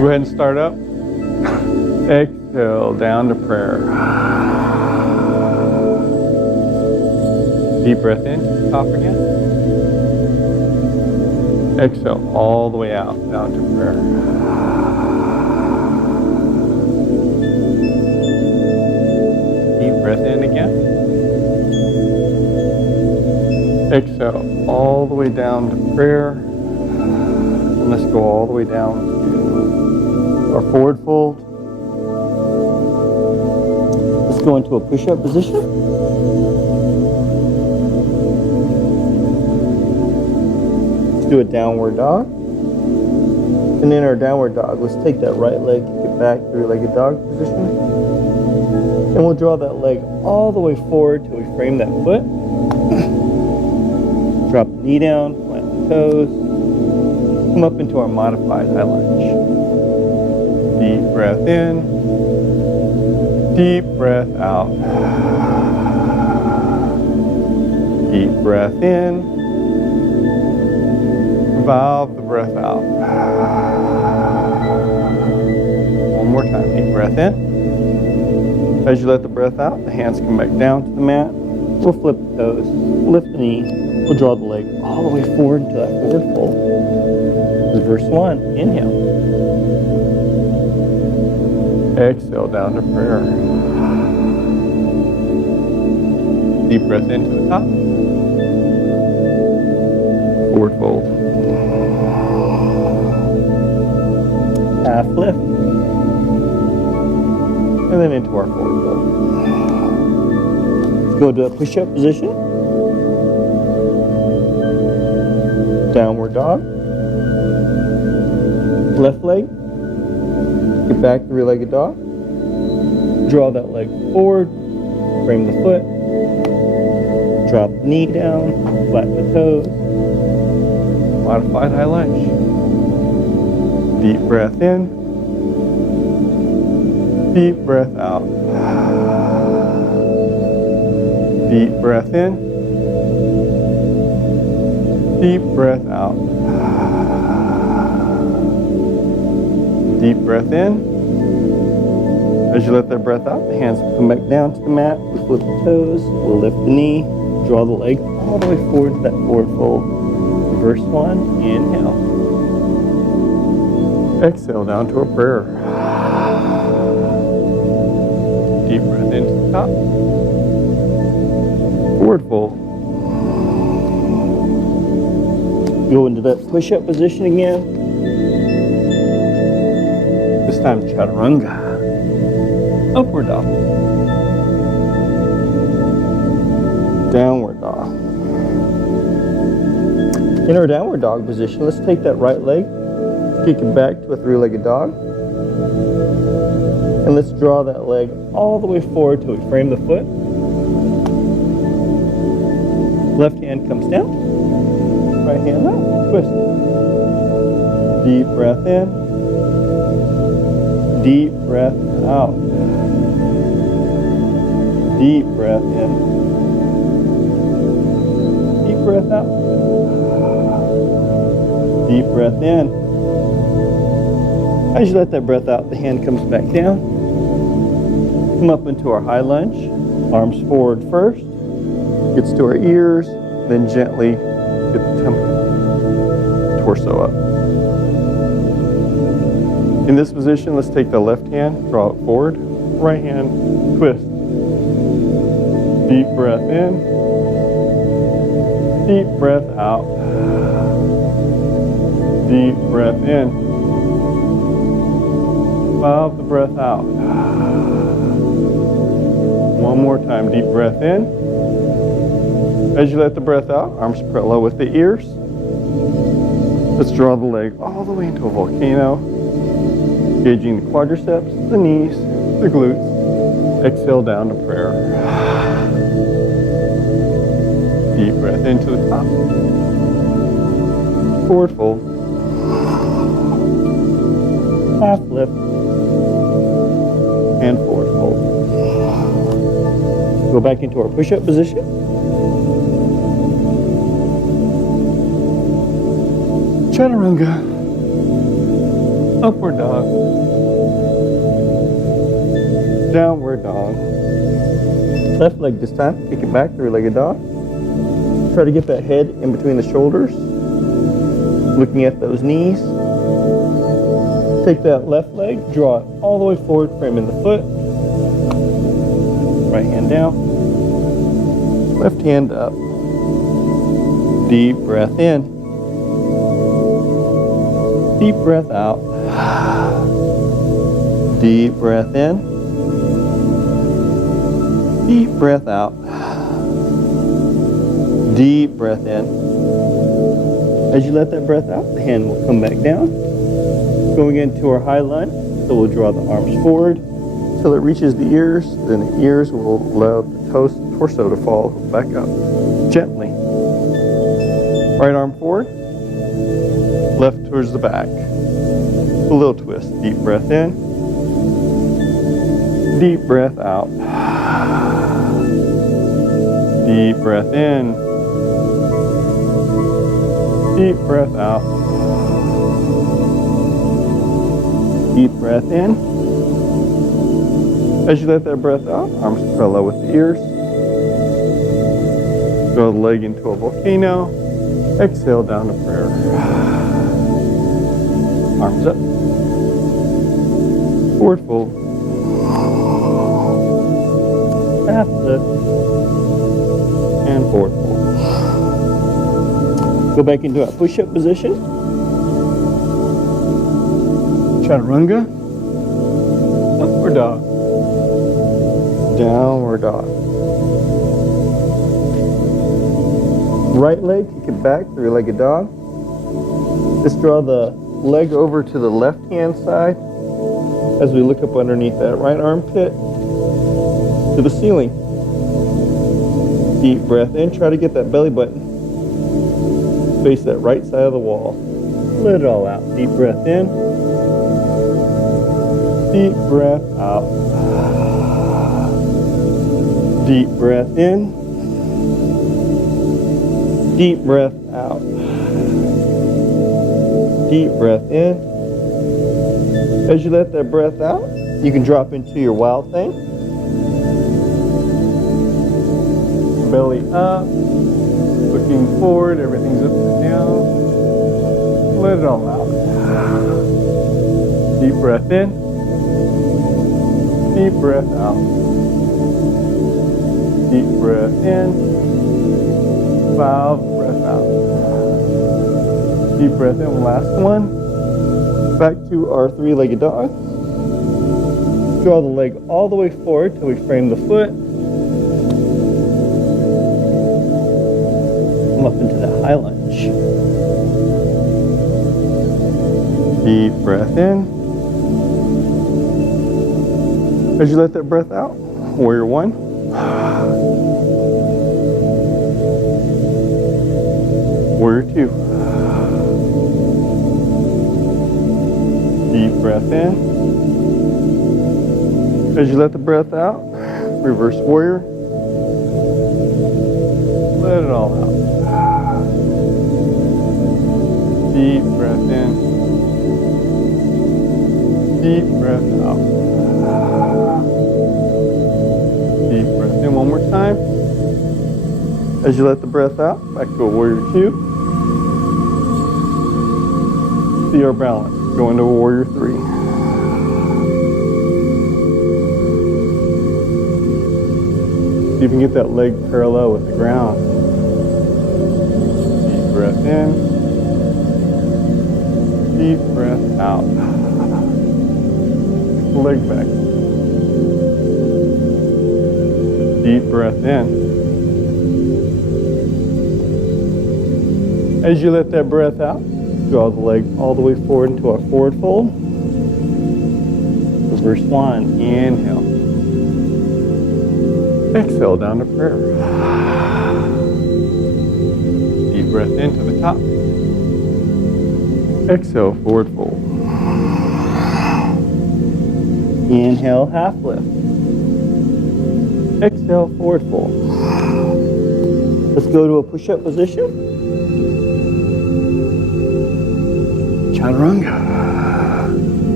Go ahead and start up. Exhale, down to prayer. Deep breath in, top again. Exhale all the way out, down to prayer. Deep breath in again. Exhale all the way down to prayer. And let's go all the way down to our forward fold. Let's go into a push-up position. Do a downward dog. And in our downward dog, let's take that right leg, kick it back, three-legged dog position. And we'll draw that leg all the way forward till we frame that foot. Drop the knee down, plant the toes. Come up into our modified high lunge. Deep breath in. Deep breath out. Deep breath in. Valve the breath out. One more time. Deep breath in. As you let the breath out, the hands come back down to the mat. We'll flip the toes, lift the knee. We'll draw the leg all the way forward to that forward fold. Reverse one. Inhale. Exhale down to prayer. Deep breath into the top. Forward fold. Half lift. And then into our forward fold. Let's go to a push-up position. Downward dog. Left leg. Get back, three-legged dog. Draw that leg forward. Frame the foot. Drop the knee down. Flatten the toes. Modified high lunge. Deep breath in. Deep breath out. Deep breath in. Deep breath out. Deep breath in. As you let that breath out, the hands will come back down to the mat. We flip the toes. We'll lift the knee. Draw the leg all the way forward to that forward fold. Reverse one. Inhale. Exhale down to a prayer. Deep breath into the top. Forward fold. Go into that push-up position again. This time chaturanga. Upward dog. Downward dog. In our downward dog position, let's take that right leg, kick it back to a three-legged dog. And let's draw that leg all the way forward till we frame the foot. Left hand comes down. Right hand up. Twist. Deep breath in. Deep breath out. Deep breath in. Deep breath out. Deep breath in. As you let that breath out, the hand comes back down. Come up into our high lunge. Arms forward first. Gets to our ears. Then gently get the torso up. In this position, let's take the left hand, draw it forward. Right hand, twist. Deep breath in. Deep breath out. Deep breath in. Valve the breath out. One more time, deep breath in. As you let the breath out, arms parallel with the ears. Let's draw the leg all the way into a volcano, engaging the quadriceps, the knees, the glutes. Exhale down to prayer. Deep breath into the top. Forward fold. Half lift. And forward fold. Go back into our push-up position. Chaturanga. Upward dog. Downward dog. Left leg this time. Kick it back, three-legged dog. Try to get that head in between the shoulders. Looking at those knees. Take that left leg, draw it all the way forward, framing the foot. Right hand down. Left hand up. Deep breath in. Deep breath out. Deep breath in. Deep breath out. Deep breath in. As you let that breath out, the hand will come back down. Going into our high lunge, so we'll draw the arms forward till it reaches the ears. Then the ears will allow the torso to fall back up gently. Right arm forward, left towards the back. A little twist. Deep breath in. Deep breath out. Deep breath in. Deep breath out. Deep breath in. As you let that breath out, arms parallel with the ears. Draw the leg into a volcano. Exhale down to prayer. Arms up. Forward fold. Half lift. And forward fold. Go back into our push-up position. Chaturanga. Upward dog. Downward dog. Right leg, kick it back, three-legged dog. Just draw the leg over to the left-hand side as we look up underneath that right armpit to the ceiling. Deep breath in. Try to get that belly button. Face that right side of the wall. Let it all out. Deep breath in. Deep breath out. Deep breath in. Deep breath out. Deep breath in. As you let that breath out, you can drop into your wild thing. Belly up. Looking forward. Everything's up and down. Let it all out. Deep breath in. Deep breath out. Deep breath in. Valve breath out. Deep breath in. Last one. Back to our three-legged dog. Draw the leg all the way forward till we frame the foot. Come up into that high lunge. Deep breath in. As you let that breath out, warrior one. Warrior two. Deep breath in. As you let the breath out, reverse warrior. Let it all out. Deep breath in. Deep breath out. Deep breath in one more time. As you let the breath out, back to a warrior two. See our balance. Go into a warrior three. See if you can get that leg parallel with the ground. Deep breath in. Deep breath out. Leg back. Deep breath in. As you let that breath out, draw the leg all the way forward into our forward fold. Reverse swan. Inhale. Exhale down to prayer. Deep breath into the top. Exhale, forward fold. Inhale, half lift. Exhale, forward fold. Let's go to a push-up position. Chaturanga.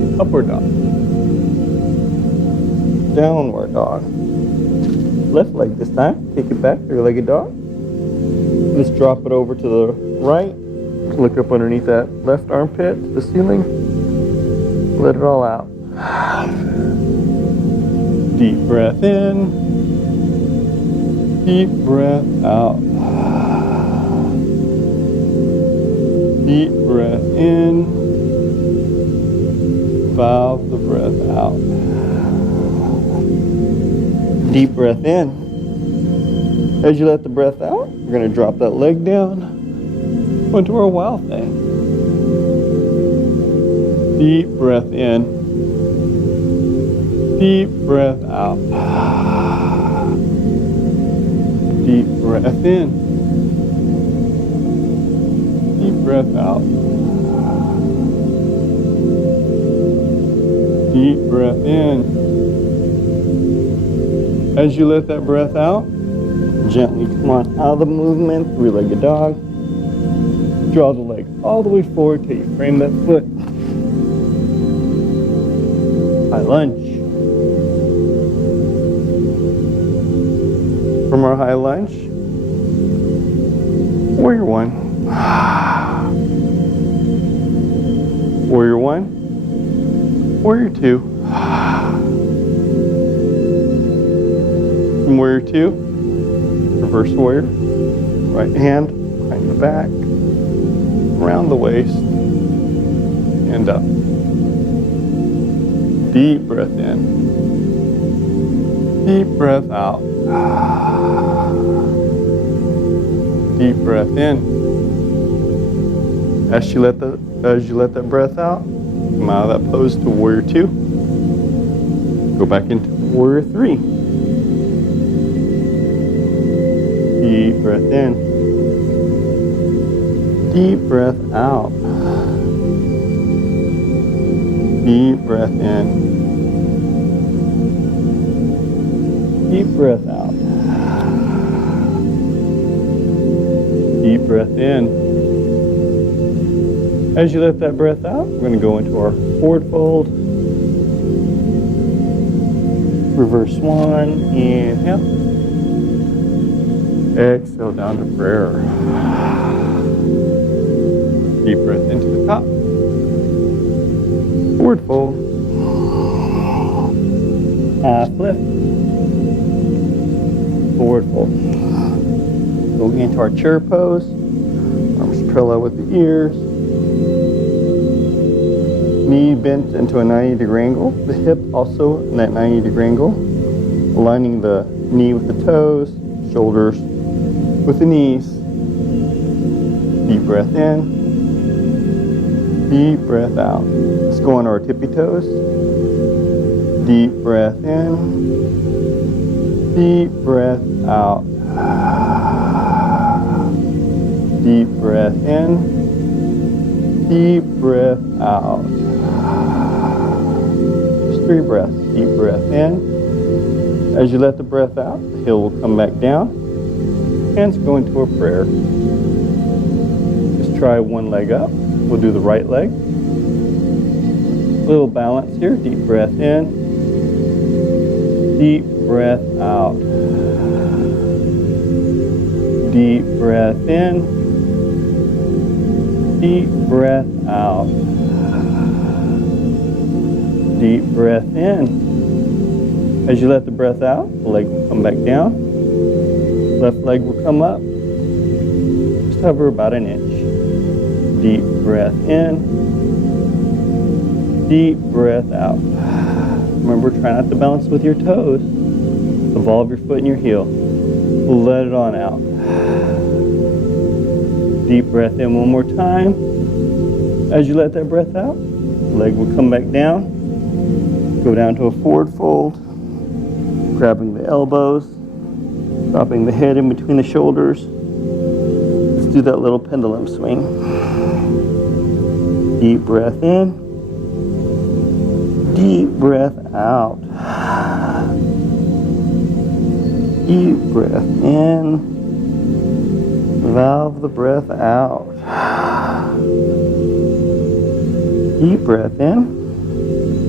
Upward dog. Downward dog. Left leg this time. Take it back, three-legged dog. Let's drop it over to the right. Look up underneath that left armpit to the ceiling. Let it all out. Deep breath in. Deep breath out. Deep breath in. Valve the breath out. Deep breath in. As you let the breath out, you're going to drop that leg down. Go into our wow thing. Deep breath in. Deep breath out. Deep breath in. Deep breath out. Deep breath in. As you let that breath out, gently come on out of the movement, three-legged dog. Draw the leg all the way forward till you frame that foot. High lunge. From our high lunge, warrior one. Warrior one. Warrior two. From warrior two, reverse warrior. Right hand behind the back, around the waist, and up. Deep breath in. Deep breath out. Deep breath in. As you let that breath out, come out of that pose to warrior two. Go back into warrior three. Deep breath in. Deep breath out. Deep breath in. Deep breath out. Deep breath in. As you let that breath out, we're going to go into our forward fold. Reverse one, inhale. Exhale down to prayer. Deep breath into the top. Forward fold. Half lift. Forward fold. Going into our chair pose. Arms parallel with the ears. Knee bent into a 90-degree angle. The hip also in that 90-degree angle. Aligning the knee with the toes, shoulders with the knees. Deep breath in. Deep breath out. Let's go on our tippy toes. Deep breath in. Deep breath out. Deep breath in. Deep breath out. Just 3 breaths. Deep breath in. As you let the breath out, the heel will come back down. Hands go into a prayer. Just try one leg up. We'll do the right leg. Little balance here. Deep breath in. Deep breath out. Deep breath in. Deep breath out. Deep breath in. As you let the breath out, the leg will come back down. Left leg will come up. Just hover about an inch. Deep breath in. Deep breath out. Remember, try not to balance with your toes. Evolve your foot and your heel. Let it on out. Deep breath in one more time. As you let that breath out, the leg will come back down. Go down to a forward fold. Grabbing the elbows. Dropping the head in between the shoulders. Let's do that little pendulum swing. Deep breath in. Deep breath out. Deep breath in. Valve the breath out. Deep breath in.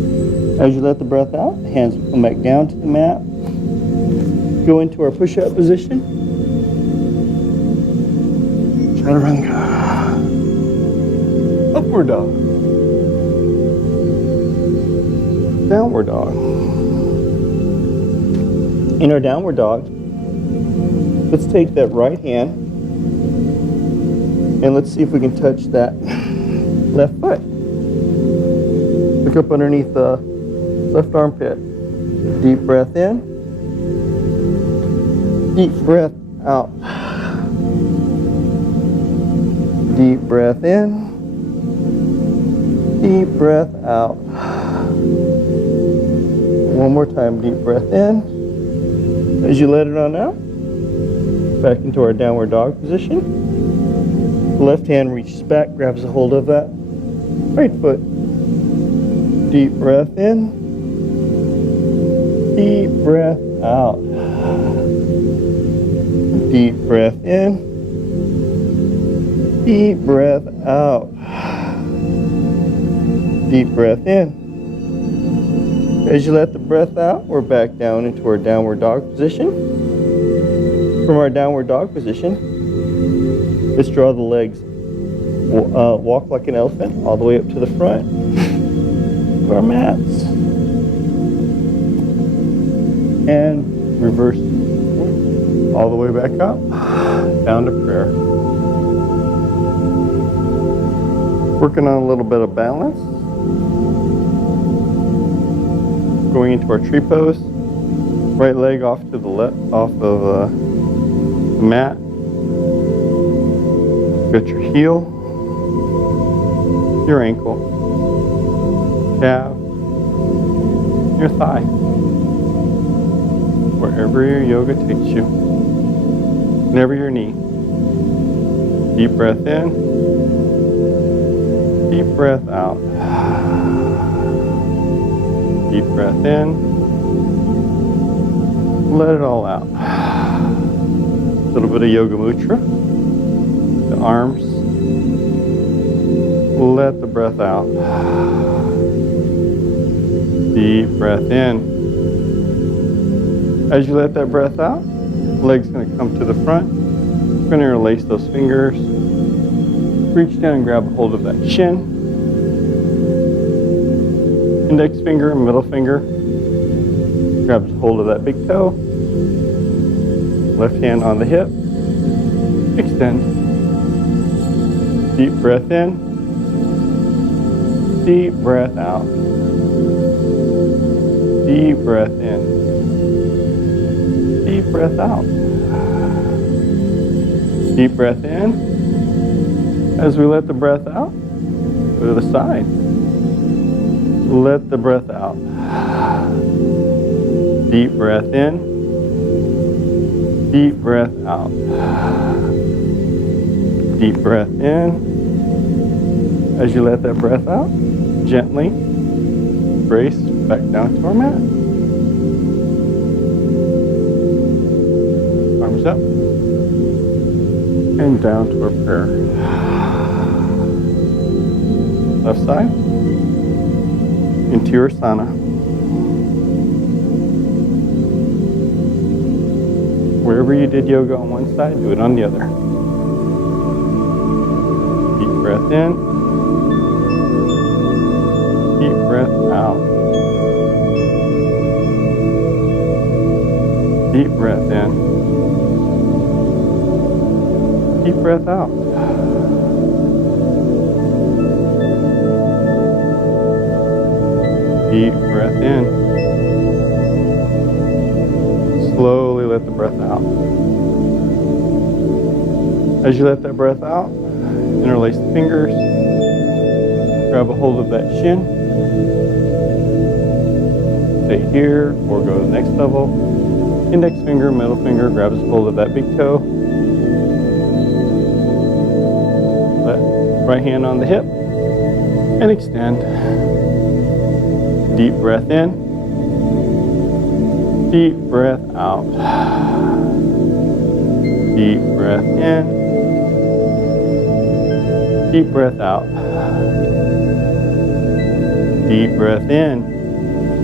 As you let the breath out, the hands will come back down to the mat. Go into our push-up position. Chaturanga. Upward dog. Downward dog. In our downward dog, let's take that right hand and let's see if we can touch that left foot. Look up underneath the left armpit. Deep breath in. Deep breath out. Deep breath in. Deep breath out. One more time, deep breath in. As you let it on out, back into our downward dog position. Left hand reaches back, grabs a hold of that right foot. Deep breath in. Deep breath out. Deep breath in. Deep breath out. Deep breath in. As you let the breath out, we're back down into our downward dog position. From our downward dog position, let's draw the legs. Walk like an elephant all the way up to the front of our mats. And reverse all the way back up, down to prayer. Working on a little bit of balance. Going into our tree pose. Right leg off to the left, off of the mat. Got your heel, your ankle, calf, your thigh. Wherever your yoga takes you. Never your knee. Deep breath in. Deep breath out. Deep breath in. Let it all out. A little bit of Yoga Mudra. The arms. Let the breath out. Deep breath in. As you let that breath out, legs going to come to the front. We're going to interlace those fingers. Reach down and grab a hold of that shin. Index finger, middle finger. Grabs hold of that big toe. Left hand on the hip. Extend. Deep breath in. Deep breath out. Deep breath in. Deep breath out. Deep breath in. As we let the breath out, go to the side. Let the breath out. Deep breath in. Deep breath out. Deep breath in. As you let that breath out, gently brace back down to our mat. Arms up and down to our prayer. Left side into your asana. Wherever you did yoga on one side, do it on the other. Deep breath in. Deep breath out. Deep breath in. Deep breath out. Deep breath in. Slowly let the breath out. As you let that breath out, interlace the fingers. Grab a hold of that shin. Stay here or go to the next level. Index finger, middle finger grabs hold of that big toe. Right hand on the hip and extend. Deep breath in. Deep breath out. Deep breath in. Deep breath out. Deep breath in.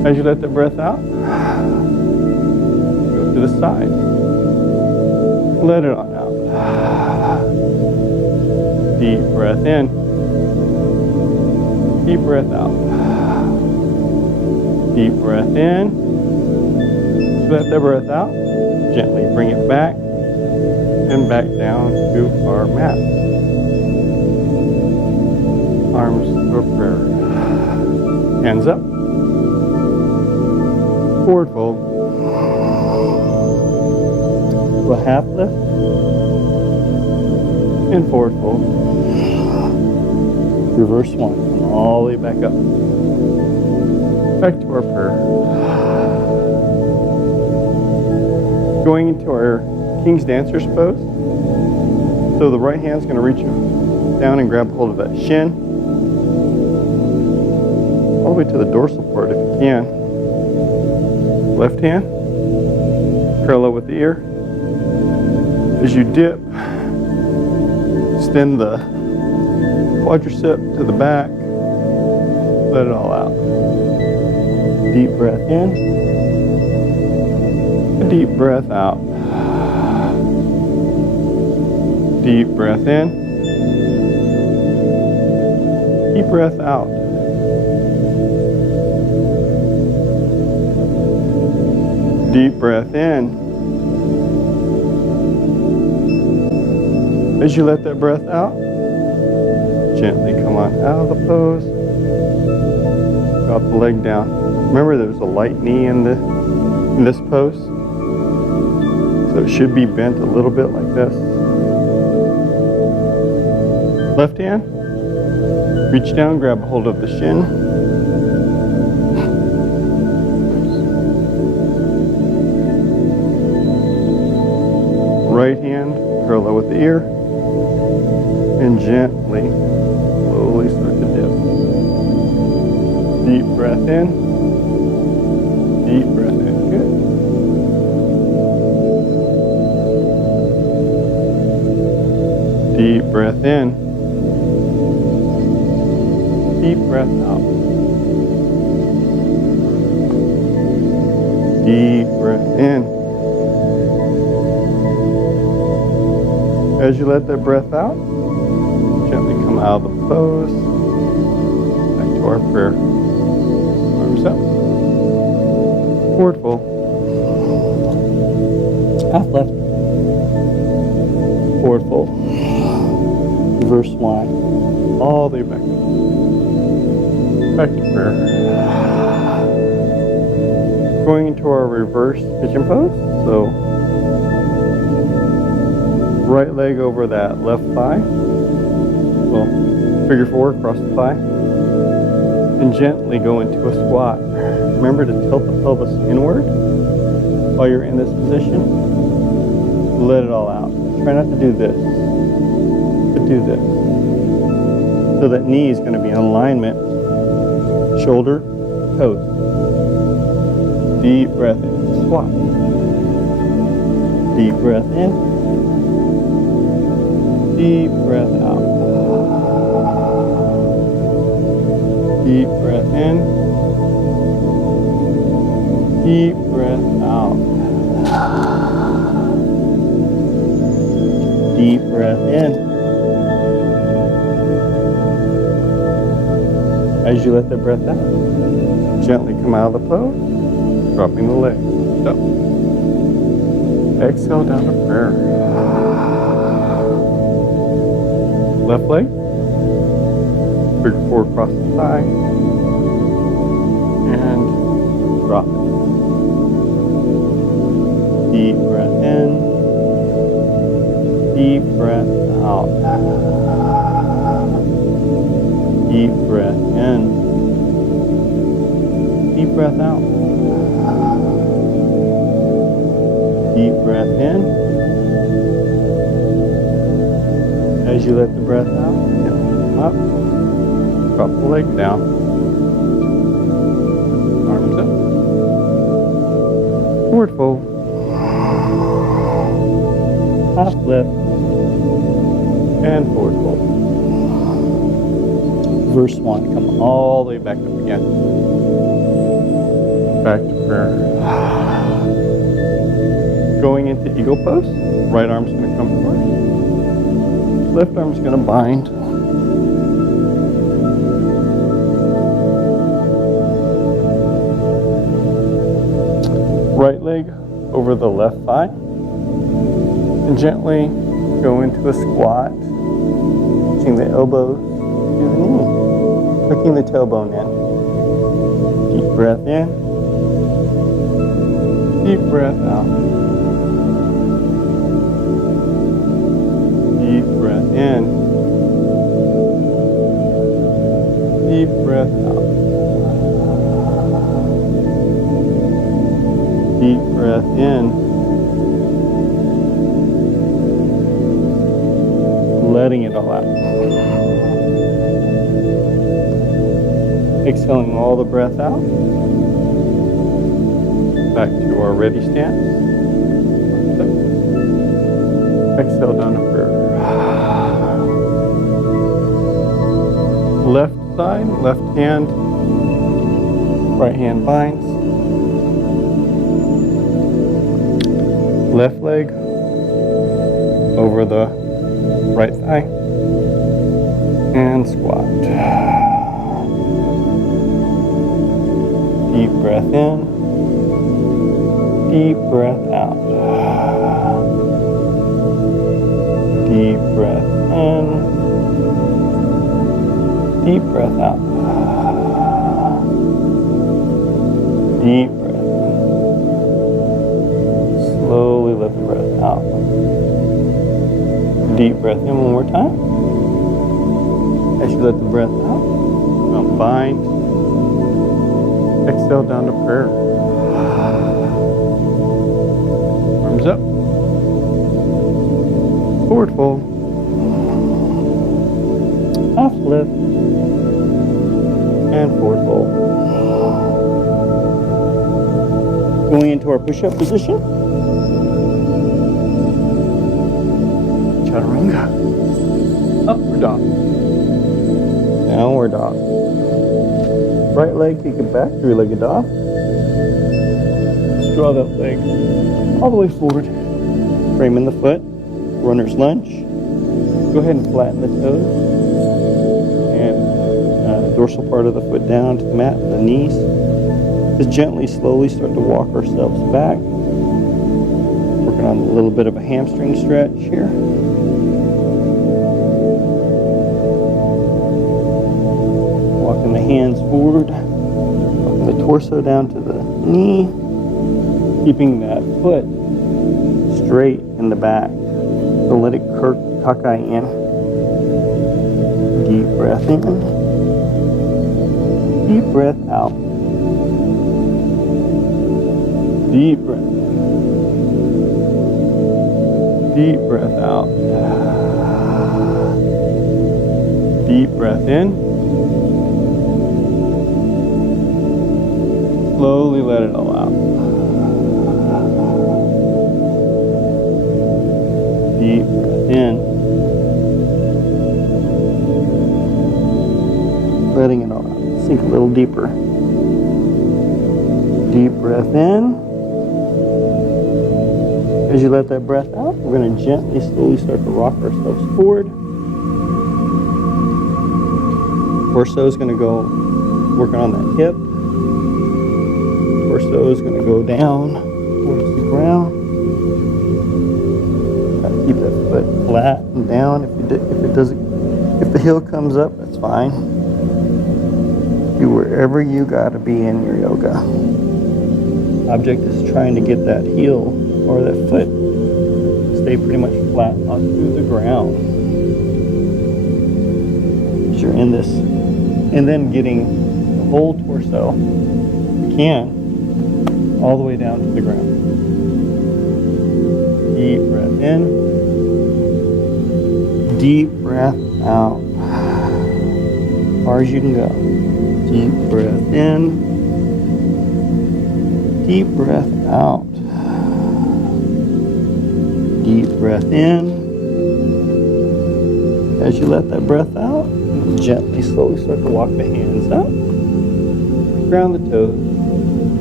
As you let the breath out, go to the side. Let it on out. Deep breath in. Deep breath out. Deep breath in. Let the breath out. Gently bring it back and back down to our mat. Arms to a prayer. Hands up. Forward fold. A half lift. And forward fold. Reverse one. Come all the way back up. Back to our prayer. Going into our King's Dancer's pose. So the right hand's going to reach down and grab hold of that shin. All the way to the dorsal part if you can. Left hand, parallel with the ear. As you dip, extend the quadricep to the back. Let it all out. Deep breath in. A deep breath out. Deep breath in. Deep breath out. Deep breath in. As you let that breath out, gently come on out of the pose. Drop the leg down. Remember, there's a light knee in this pose. So it should be bent a little bit like this. Left hand, reach down, grab a hold of the shin. Right hand, parallel with the ear. And gently, slowly start to dip. Deep breath in. Deep breath in. Good. Deep breath in. Deep breath out. Deep breath in. As you let that breath out, gently come out of the pose. Back to our prayer. Arms up. Forward fold. Half left. Forward fold. Reverse one. All the way back up. Back to prayer. Going into our reverse pigeon pose. So right leg over that left thigh. Well, figure four across the thigh. And gently go into a squat. Remember to tilt the pelvis inward while you're in this position. Let it all out. Try not to do this, but do this. So that knee is going to be in alignment. Shoulder, toes. Deep breath in. Squat. Deep breath in. Deep breath out. Deep breath in. Deep breath out. Deep breath in. As you let the breath out, gently come out of the pose, dropping the leg. Up. Exhale down to prayer. Left leg, figure four across the thigh, and drop it. Deep breath in, deep breath out. Deep breath in, deep breath out. Deep breath in. As you let the breath out, come up, drop the leg down, arms up, forward fold, half lift, and forward fold. Reverse one, come all the way back up again. Back to prayer. Going into eagle pose. Right arm's going to come first. Left arm's going to bind. Right leg over the left thigh. And gently go into a squat. Reaching the elbows to the knee. Tucking the tailbone in. Deep breath in. Deep breath out. Deep breath in. Deep breath out. Deep breath in. Letting it all out. Exhaling all the breath out. Back to our ready stance. Exhale down to prayer. Left side, left hand, right hand binds. Left leg over the right thigh and squat. Deep breath in, deep breath out. Deep breath in, deep breath out. Deep breath in. Slowly let the breath out. Deep breath in one more time. As you let the breath out, bind. Exhale down to prayer. Arms up. Forward fold. Half lift. And forward fold. Going into our push-up position. Chaturanga. Upward dog. Downward dog. Right leg, kick it back, three-legged dog. Just draw that leg all the way forward. Frame in the foot. Runner's lunge. Go ahead and flatten the toes. And dorsal part of the foot down to the mat, the knees. Just gently, slowly start to walk ourselves back. Working on a little bit of a hamstring stretch here. Walking the hands forward. Walking the torso down to the knee. Keeping that foot straight in the back. Don't let it cockeye in. Deep breath in. Deep breath out. Deep breath in. Deep breath out. Deep breath in. Slowly let it all out. Deep breath in. Letting it all out. Sink a little deeper. Deep breath in. As you let that breath out, we're going to gently, slowly start to rock ourselves forward. Torso is going to go working on that hip. Torso is going to go down towards the ground. Keep that foot flat and down. If the heel comes up, that's fine. Be wherever you gotta be in your yoga. Object is trying to get that heel or that foot to stay pretty much flat onto the ground. As you're in this, and then getting the whole torso, if you can, all the way down to the ground. Deep breath in. Deep breath out. As far as you can go. Deep breath in. Deep breath out. Deep breath in. As you let that breath out, gently, slowly start to walk the hands up. Ground the toes.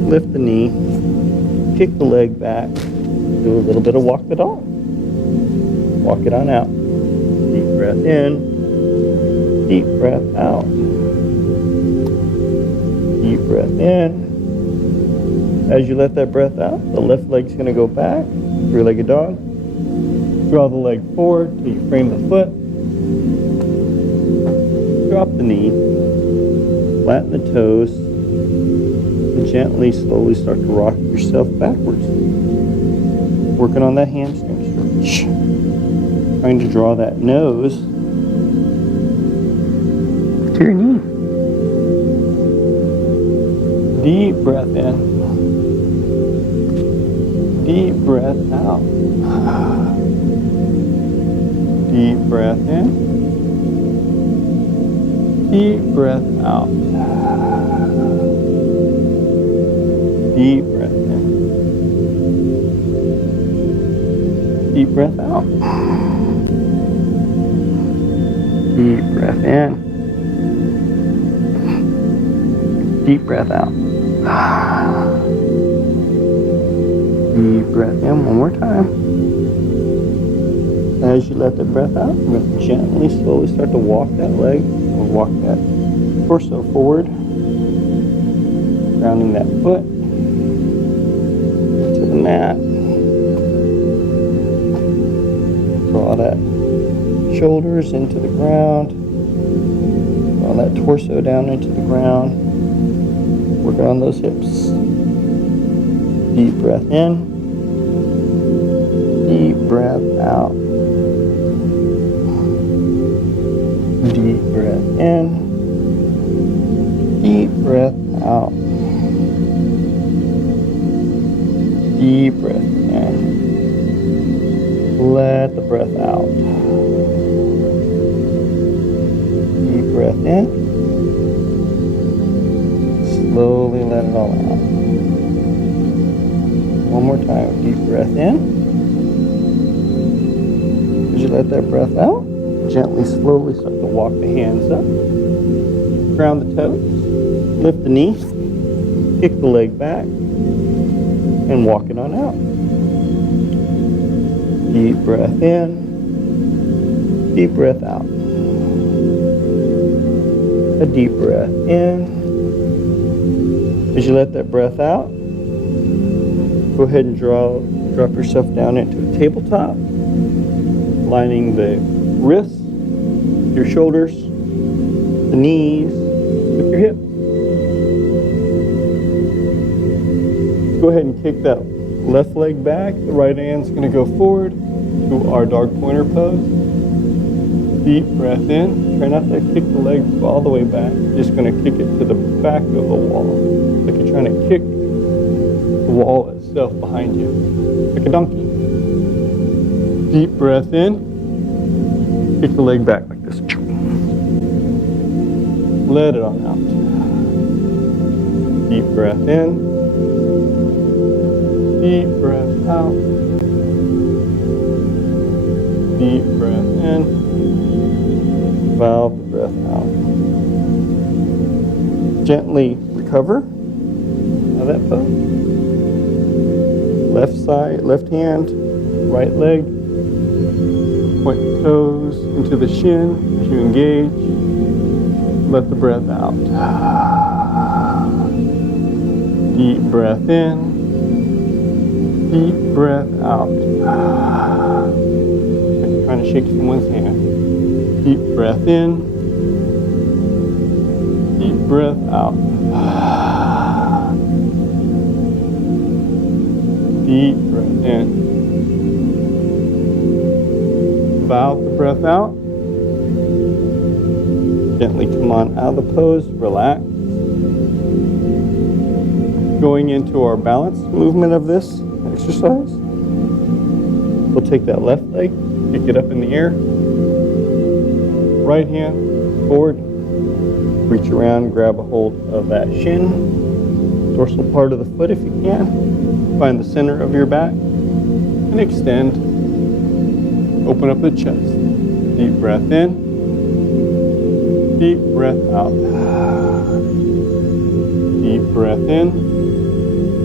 lift the knee, kick the leg back, do a little bit of walk the dog. Walk it on out. Deep breath in, deep breath out. Deep breath in. As you let that breath out, the left leg's going to go back, three-legged dog. Draw the leg forward till you frame the foot. Drop the knee, flatten the toes, and gently, slowly start to rock yourself backwards. Working on that hamstring stretch. Trying to draw that nose to your knee. Deep breath in. Deep breath out. Deep breath in. Deep breath out. Deep breath in. Deep breath out. Deep breath in. Deep breath out. Deep breath in one more time. As you let the breath out, we're going to gently, slowly start to walk that leg or walk that torso forward, grounding that foot to the mat. Draw that shoulders into the ground. Draw that torso down into the ground. Working on those hips. Deep breath in. Deep breath out. Deep breath in. Deep breath out. Deep breath in. Let the breath out. Deep breath in. Slowly let it all out. One more time. Deep breath in. As you let that breath out, gently, slowly start to walk the hands up. Ground the toes. Lift the knee. Kick the leg back. And walk it on out. Deep breath in. Deep breath out. A deep breath in. As you let that breath out, go ahead and drop yourself down into a tabletop, lining the wrists, your shoulders, the knees with your hips. Go ahead and kick that left leg back. The right hand's going to go forward to our dog pointer pose. Deep breath in. Try not to kick the leg all the way back. Just going to kick it to the back of the wall. Like you're trying to kick the wall itself behind you. Like a donkey. Deep breath in. Kick the leg back like this. Let it on out. Deep breath in. Deep breath out. Deep breath in. Valve the breath out. Gently recover out of that pose. Left side, left hand, right leg. Point the toes into the shin as you engage. Let the breath out. Deep breath in. Deep breath out. Like you're trying to shake someone's hand. Deep breath in. Deep breath out. Deep breath in. Valve the breath out. Gently come on out of the pose. Relax. Going into our balance movement of this exercise. We'll take that left leg, kick it up in the air. Right hand forward. Reach around, grab a hold of that shin, dorsal part of the foot if you can. Find the center of your back and extend. Open up the chest. Deep breath in. Deep breath out. Deep breath in.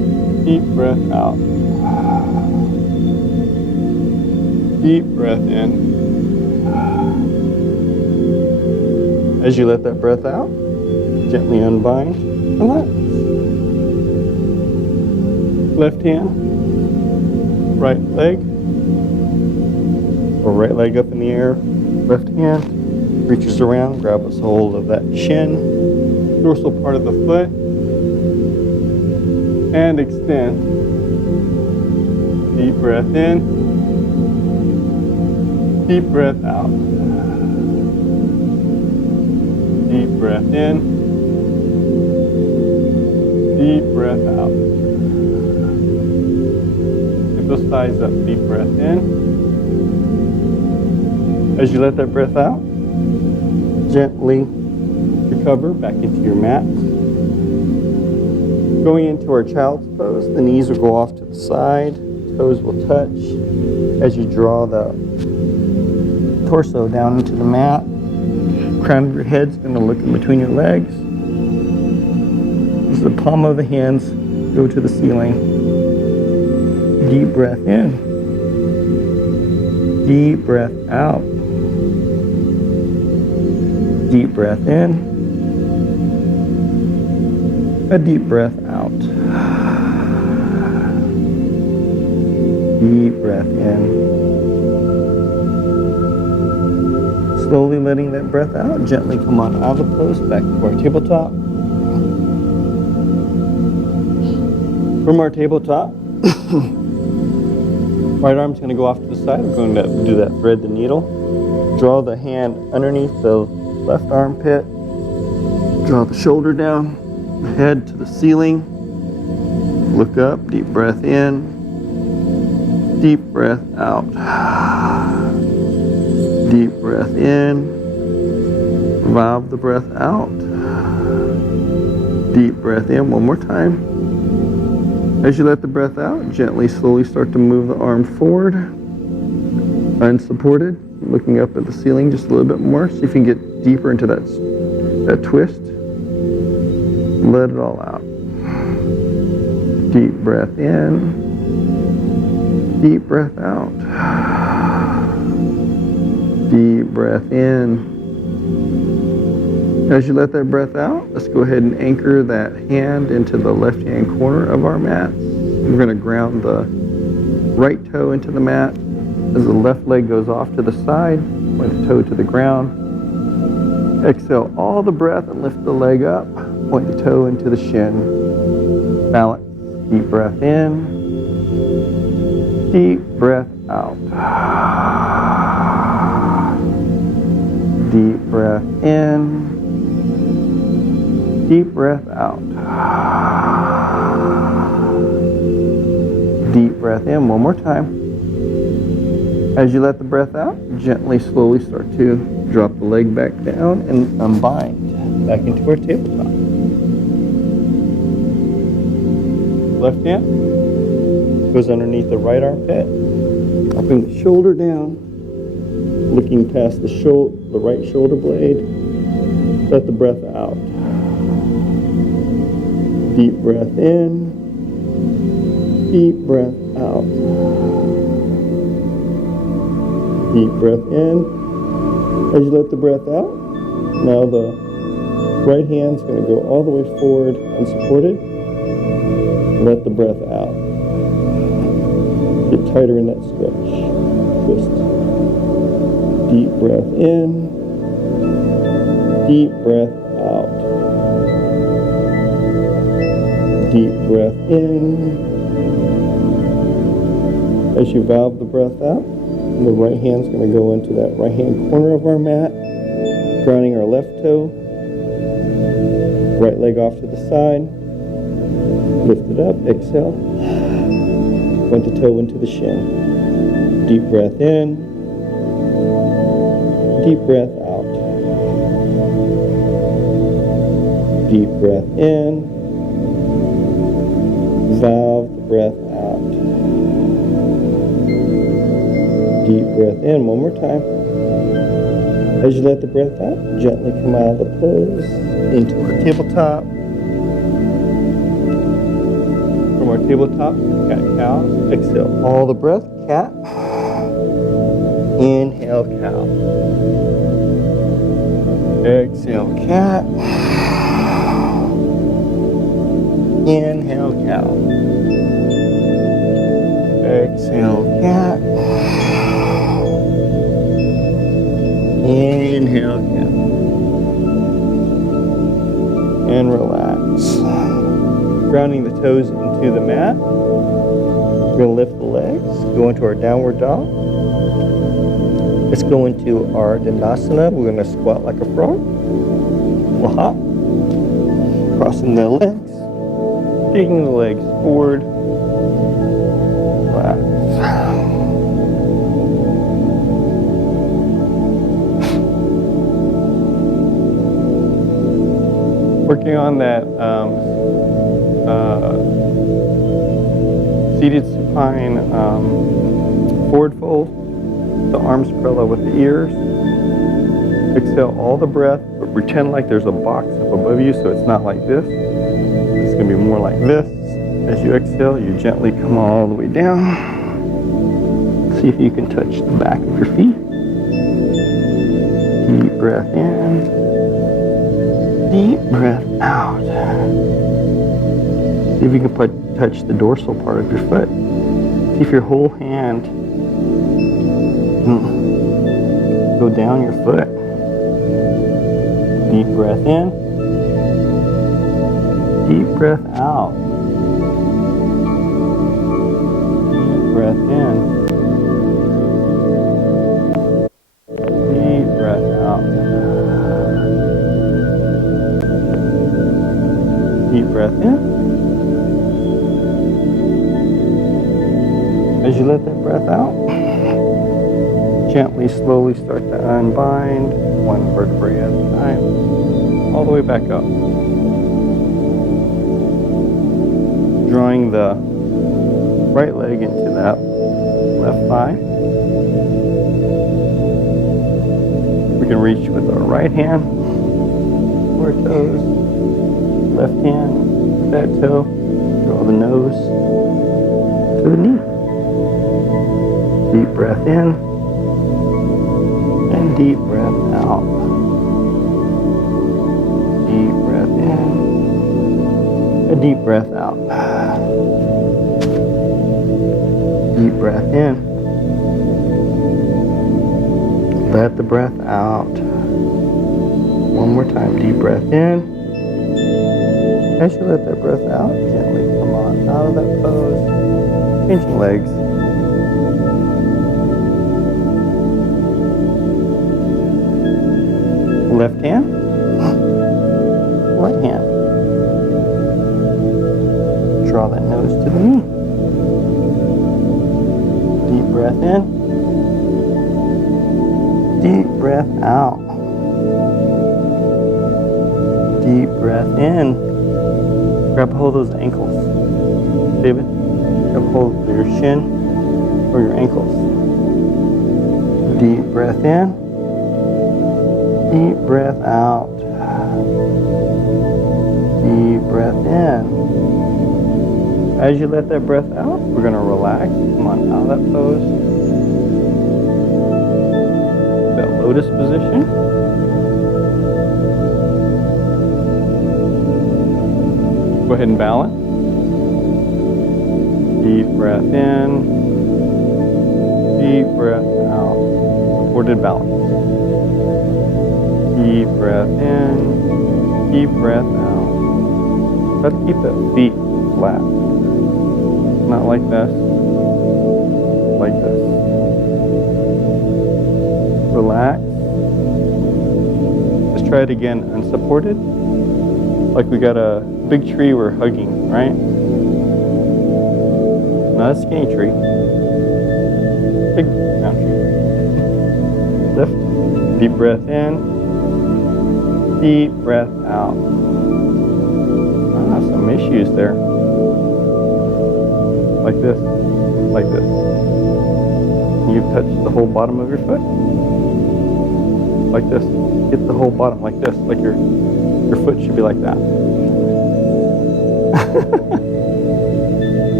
Deep breath out. Deep breath in. As you let that breath out, gently unbind and relax. Left hand, right leg, or right leg up in the air. Left hand reaches around, grabs hold of that chin, dorsal part of the foot, and extend. Deep breath in, deep breath out. Deep breath in, deep breath out. Get those thighs up, deep breath in. As you let that breath out, gently recover back into your mat. Going into our child's pose, the knees will go off to the side, toes will touch. As you draw the torso down into the mat, crown of your head's going to look in between your legs. As the palm of the hands go to the ceiling. Deep breath in. Deep breath out. Deep breath in. A deep breath out. Deep breath in. Slowly letting that breath out, gently come on out of the pose, back to our tabletop. From our tabletop, right arm's going to go off to the side. We're going to do that thread the needle. Draw the hand underneath the left armpit. Draw the shoulder down, the head to the ceiling. Look up, deep breath in, deep breath out. Deep breath in, valve the breath out. Deep breath in, one more time. As you let the breath out, gently, slowly start to move the arm forward, unsupported, looking up at the ceiling just a little bit more. See if you can get deeper into that twist. Let it all out. Deep breath in, deep breath out. Deep breath in. As you let that breath out, let's go ahead and anchor that hand into the left-hand corner of our mat. We're going to ground the right toe into the mat. As the left leg goes off to the side, point the toe to the ground. Exhale all the breath and lift the leg up. Point the toe into the shin. Balance. Deep breath in. Deep breath out. Deep breath in. Deep breath out. Deep breath in. One more time. As you let the breath out, gently, slowly start to drop the leg back down and unbind back into our tabletop. Left hand goes underneath the right armpit, dropping the shoulder down, looking past the right shoulder blade. Let the breath out. Deep breath in, deep breath out. Deep breath in. As you let the breath out, now the right hand's going to go all the way forward unsupported. Let the breath out. Get tighter in that stretch. Twist. Deep breath in. Deep breath out. Deep breath in. As you valve the breath out, the right hand's going to go into that right hand corner of our mat, grounding our left toe. Right leg off to the side. Lift it up, exhale. Point the toe into the shin. Deep breath in. Deep breath out. Deep breath in. Valve the breath out. Deep breath in, one more time. As you let the breath out, gently come out of the pose into our tabletop. From more tabletop, cat cow. Exhale all the breath, cat. Inhale, cow. Exhale, cat. Inhale, cow. Exhale, cat. Inhale, cat. And relax. Grounding the toes into the mat. We're going to lift the legs, go into our downward dog. Let's go into our Dandasana. We're going to squat like a frog. We'll hop. Crossing the legs. Taking the legs forward. Relax. Working on that seated supine forward fold. The arms parallel with the ears. Exhale all the breath, but pretend like there's a box up above you, so it's not like this. It's going to be more like this. As you exhale, you gently come all the way down. See if you can touch the back of your feet. Deep breath in. Deep breath out. See if you can touch the dorsal part of your foot. See if your whole hand go down your foot. Deep breath in. Deep breath out. Deep breath in. Deep breath out. Deep breath in. As you let that breath out, gently, slowly start to unbind one vertebrae at a time, all the way back up. Drawing the right leg into that left thigh. We can reach with our right hand, our toes, left hand, that toe, draw the nose to the knee. Deep breath in and deep breath out. Deep breath in and deep breath out. Deep breath in. Let the breath out. One more time. Deep breath in. As you let that breath out, gently come on out of that pose. Changing legs. Left hand, right hand. Draw that nose to the knee. Deep breath in. Deep breath out. Deep breath in. Grab a hold of those ankles. David, grab a hold of your shin or your ankles. Deep breath in. Deep breath out. Deep breath in. As you let that breath out, we're going to relax. Come on out of that pose. That lotus position. Go ahead and balance. Deep breath in. Deep breath out. Supported balance. Deep breath in, deep breath out. Try to keep that feet flat. Not like this, like this. Relax. Let's try it again, unsupported. Like we got a big tree we're hugging, right? Not a skinny tree. Big round tree. Lift, deep breath in. Deep breath out. Some issues there. Like this. Like this. You touch the whole bottom of your foot. Like this. Get the whole bottom like this. Like your foot should be like that.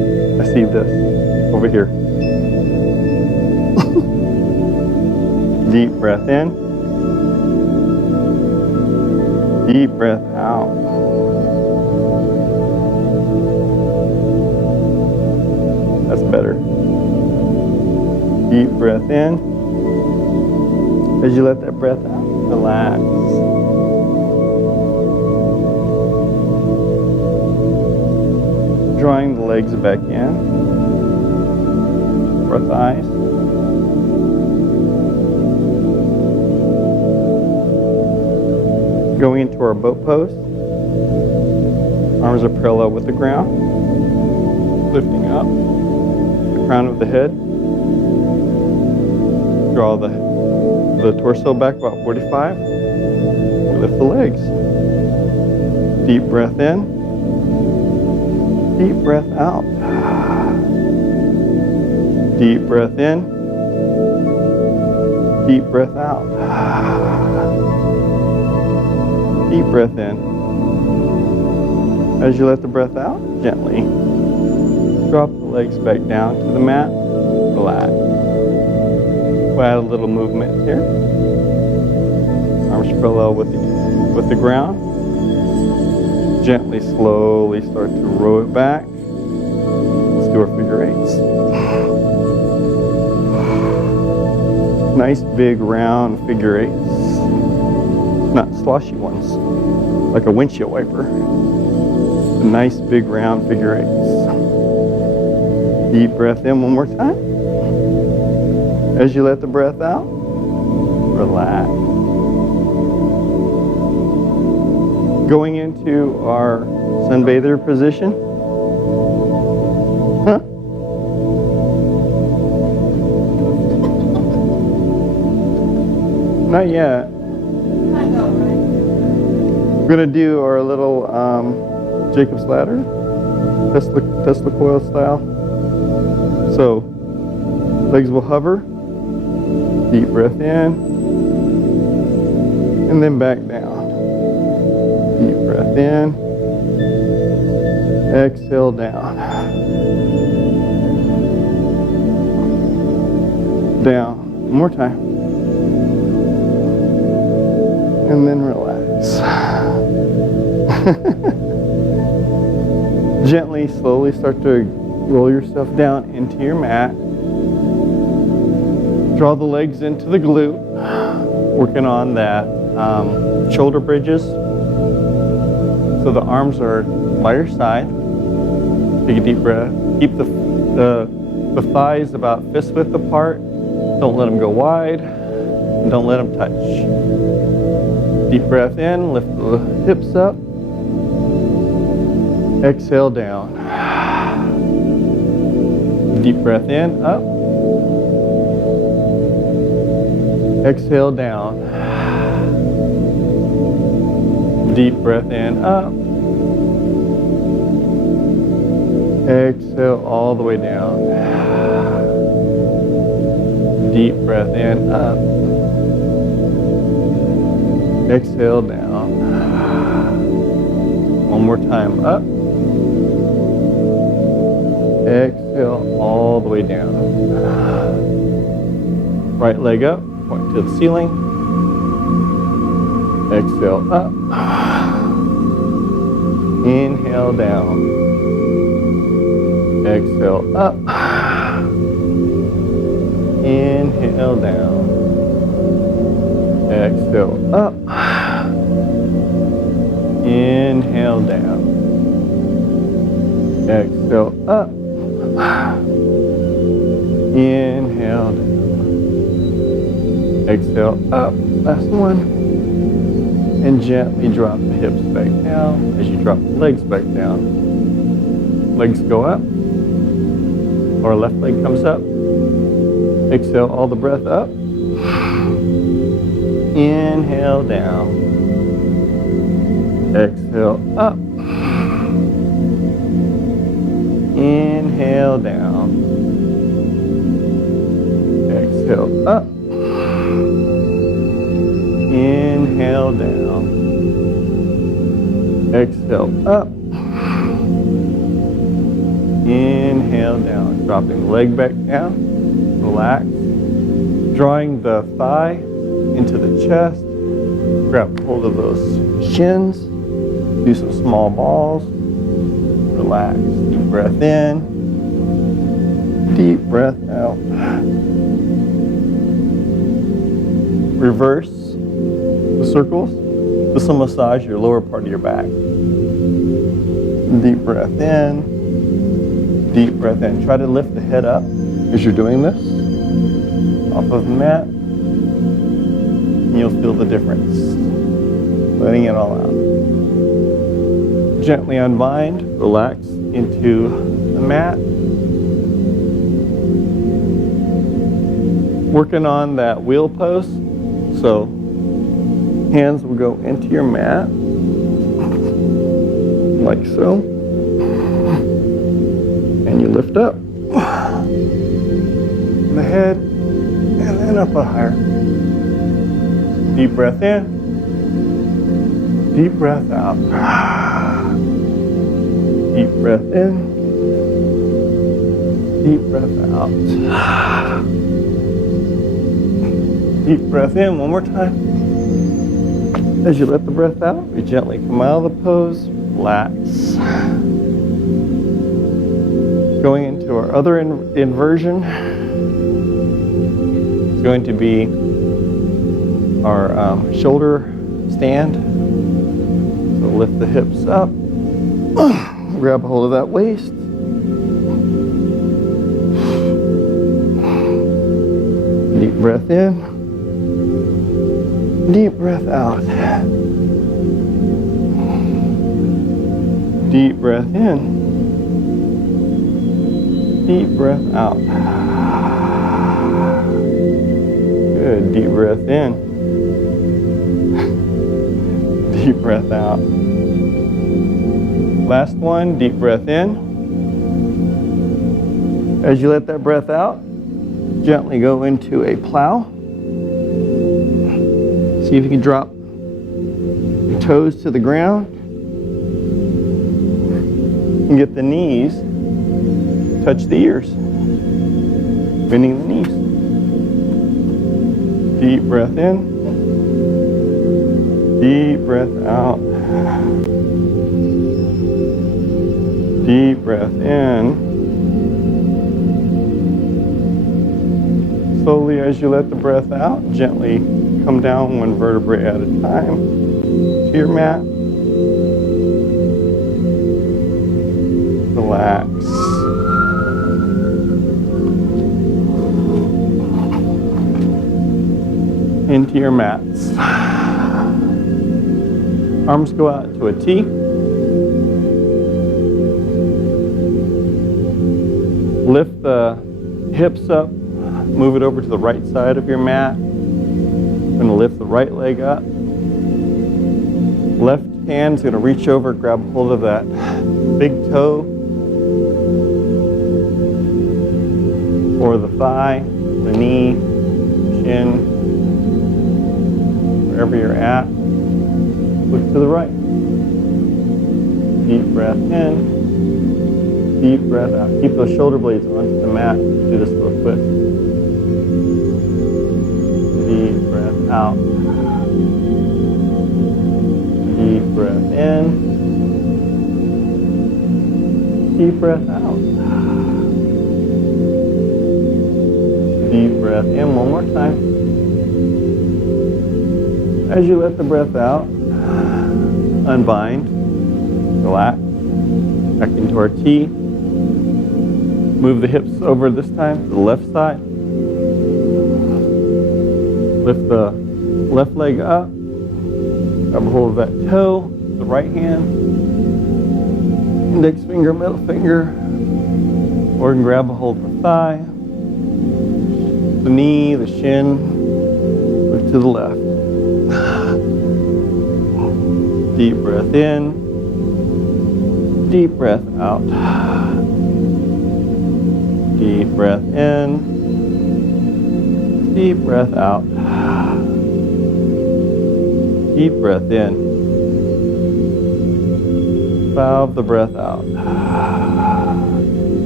see this over here. Deep breath in. Deep breath out. That's better. Deep breath in. As you let that breath out, relax. Drawing the legs back in. Our thighs. Going into our boat pose. Arms are parallel with the ground. Lifting up. The crown of the head. Draw the torso back about 45. Lift the legs. Deep breath in. Deep breath out. Deep breath in. Deep breath out. Deep breath in. As you let the breath out, gently drop the legs back down to the mat. Relax. We'll add a little movement here. Arms parallel with the ground. Gently, slowly start to row it back. Let's do our figure eights. Nice big round figure eights. Not sloshy ones, like a windshield wiper. A nice big round figure eights. Deep breath in one more time. As you let the breath out, relax. Going into our sunbather position. Huh? Not yet. We're going to do our little Jacob's ladder, Tesla coil style. So, legs will hover. Deep breath in. And then back down. Deep breath in. Exhale down. Down. One more time. And then relax. Gently, slowly start to roll yourself down into your mat. Draw the legs into the glute. Working on that shoulder bridges. So the arms are by your side. Take a deep breath. Keep the thighs about fist width apart. Don't let them go wide. Don't let them touch. Deep breath in. Lift the hips up. Exhale down. Deep breath in, up. Exhale down. Deep breath in, up. Exhale all the way down. Deep breath in, up. Exhale down. One more time, up. Exhale all the way down. Right leg up, point to the ceiling. Exhale up. Inhale down. Exhale up. Inhale down. Exhale up. Inhale down. Exhale up. Inhale down. Exhale up. Last one. And gently drop the hips back down as you drop the legs back down. Legs go up. Or left leg comes up. Exhale all the breath up. Inhale down. Exhale up. Inhale down. Exhale up. Inhale down. Exhale up. Inhale down, dropping the leg back down, relax. Drawing the thigh into the chest, grab hold of those shins, do some small balls, relax. Deep breath in, deep breath out. Reverse the circles. This will massage your lower part of your back. Deep breath in, deep breath in. Try to lift the head up as you're doing this off of the mat. And you'll feel the difference. Letting it all out. Gently unwind, relax into the mat. Working on that wheel pose. So hands will go into your mat, like so. And you lift up. The head, and then up higher. Deep breath in. Deep breath out. Deep breath in. Deep breath out. Deep breath in one more time. As you let the breath out, you gently come out of the pose, relax. Going into our other inversion. It's going to be our shoulder stand. So lift the hips up, grab a hold of that waist. Deep breath in, deep breath out. Deep breath in, deep breath out. Good, deep breath in. Deep breath out. Last one, deep breath in. As you let that breath out, gently go into a plow. See if you can drop your toes to the ground. And get the knees, touch the ears. Bending the knees. Deep breath in. Deep breath out. Deep breath in. Slowly, as you let the breath out, gently come down one vertebrae at a time to your mat. Relax. Into your mats. Arms go out to a T. Lift the hips up, move it over to the right side of your mat. I'm going to lift the right leg up. Left hand's going to reach over, grab hold of that big toe or the thigh, the knee, shin, wherever you're at. Look to the right. Deep breath in. Deep breath out. Keep those shoulder blades onto the mat. Do this little twist. Deep breath out. Deep breath in. Deep breath out. Deep breath in one more time. As you let the breath out, unbind, relax, back into our T. Move the hips over this time to the left side. Lift the left leg up. Grab a hold of that toe, the right hand. Index finger, middle finger. Or you can grab a hold of the thigh, the knee, the shin. Look to the left. Deep breath in. Deep breath out. Deep breath in. Deep breath out. Deep breath in. Valve the breath out.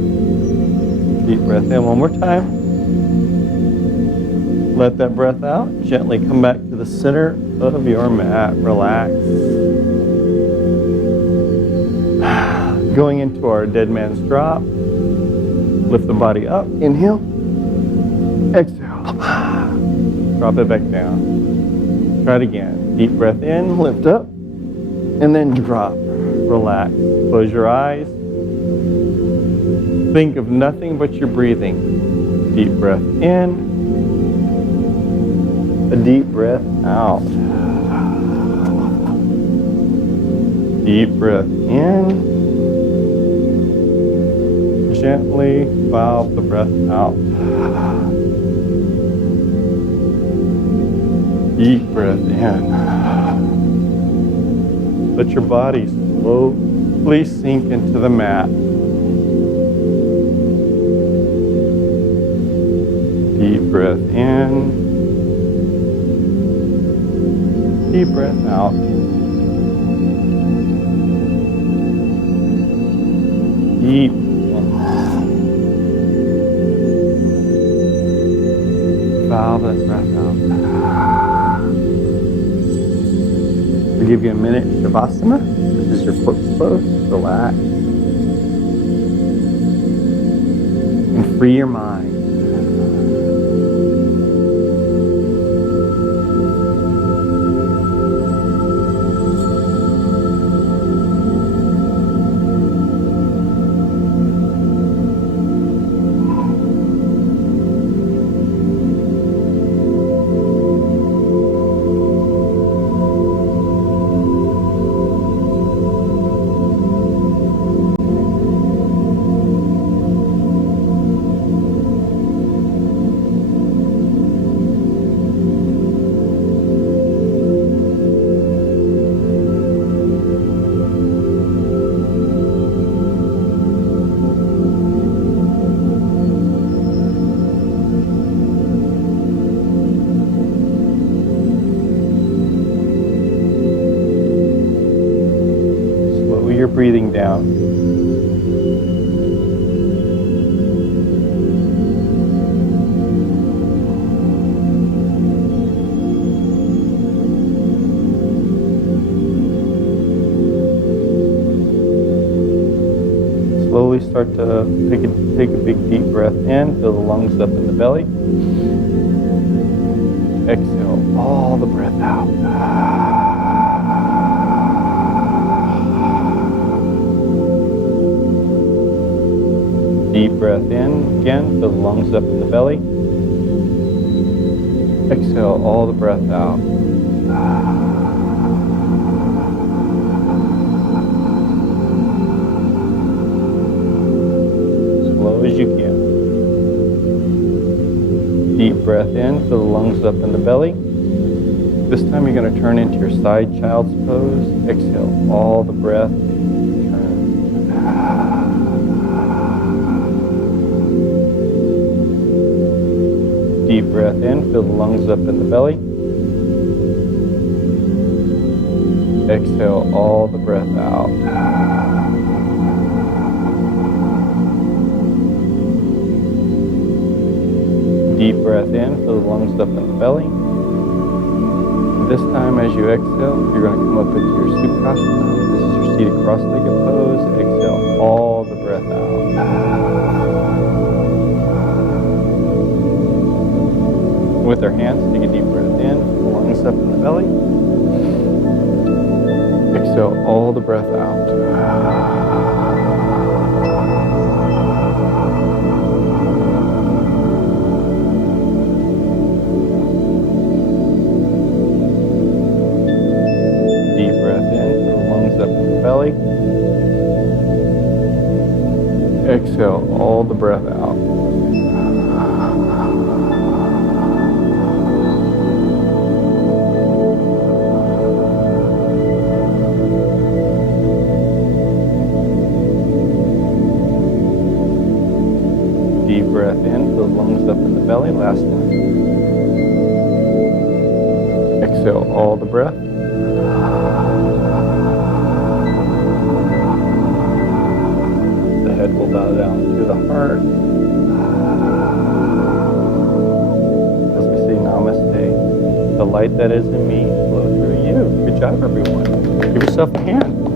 Deep breath in one more time. Let that breath out. Gently come back to the center of your mat. Relax. Going into our dead man's drop. Lift the body up. Inhale. Exhale. Drop it back down. Try it again. Deep breath in. Lift up. And then drop. Relax. Close your eyes. Think of nothing but your breathing. Deep breath in. A deep breath out. Deep breath in. Gently valve the breath out. Deep breath in. Let your body slowly sink into the mat. Deep breath in. Deep breath out. Deep. Valve that breath out. We'll give you a minute, Shavasana. This is your corpse pose. Relax. And free your mind. Your breathing down. Slowly start to take a big deep breath in, fill the lungs up in the belly. Exhale all the breath out. Deep breath in, again, fill the lungs up in the belly. Exhale all the breath out. Slow as you can. Deep breath in, fill the lungs up in the belly. This time you're going to turn into your side child's pose. Exhale all the breath. Deep breath in, fill the lungs up in the belly. Exhale all the breath out. Deep breath in, fill the lungs up in the belly. This time as you exhale, you're going to come up into your Sukhasana. This is your seated cross-legged pose. Exhale all the breath out. With our hands, take a deep breath in, lungs up in the belly. Exhale all the breath out. Deep breath in, fill the lungs up in the belly. Exhale all the breath out. Breath in, fill the lungs up in the belly, last time. Exhale all the breath. The head will bow down to the heart. As we say namaste, the light that is in me flow through you. Good job, everyone. Give yourself a hand.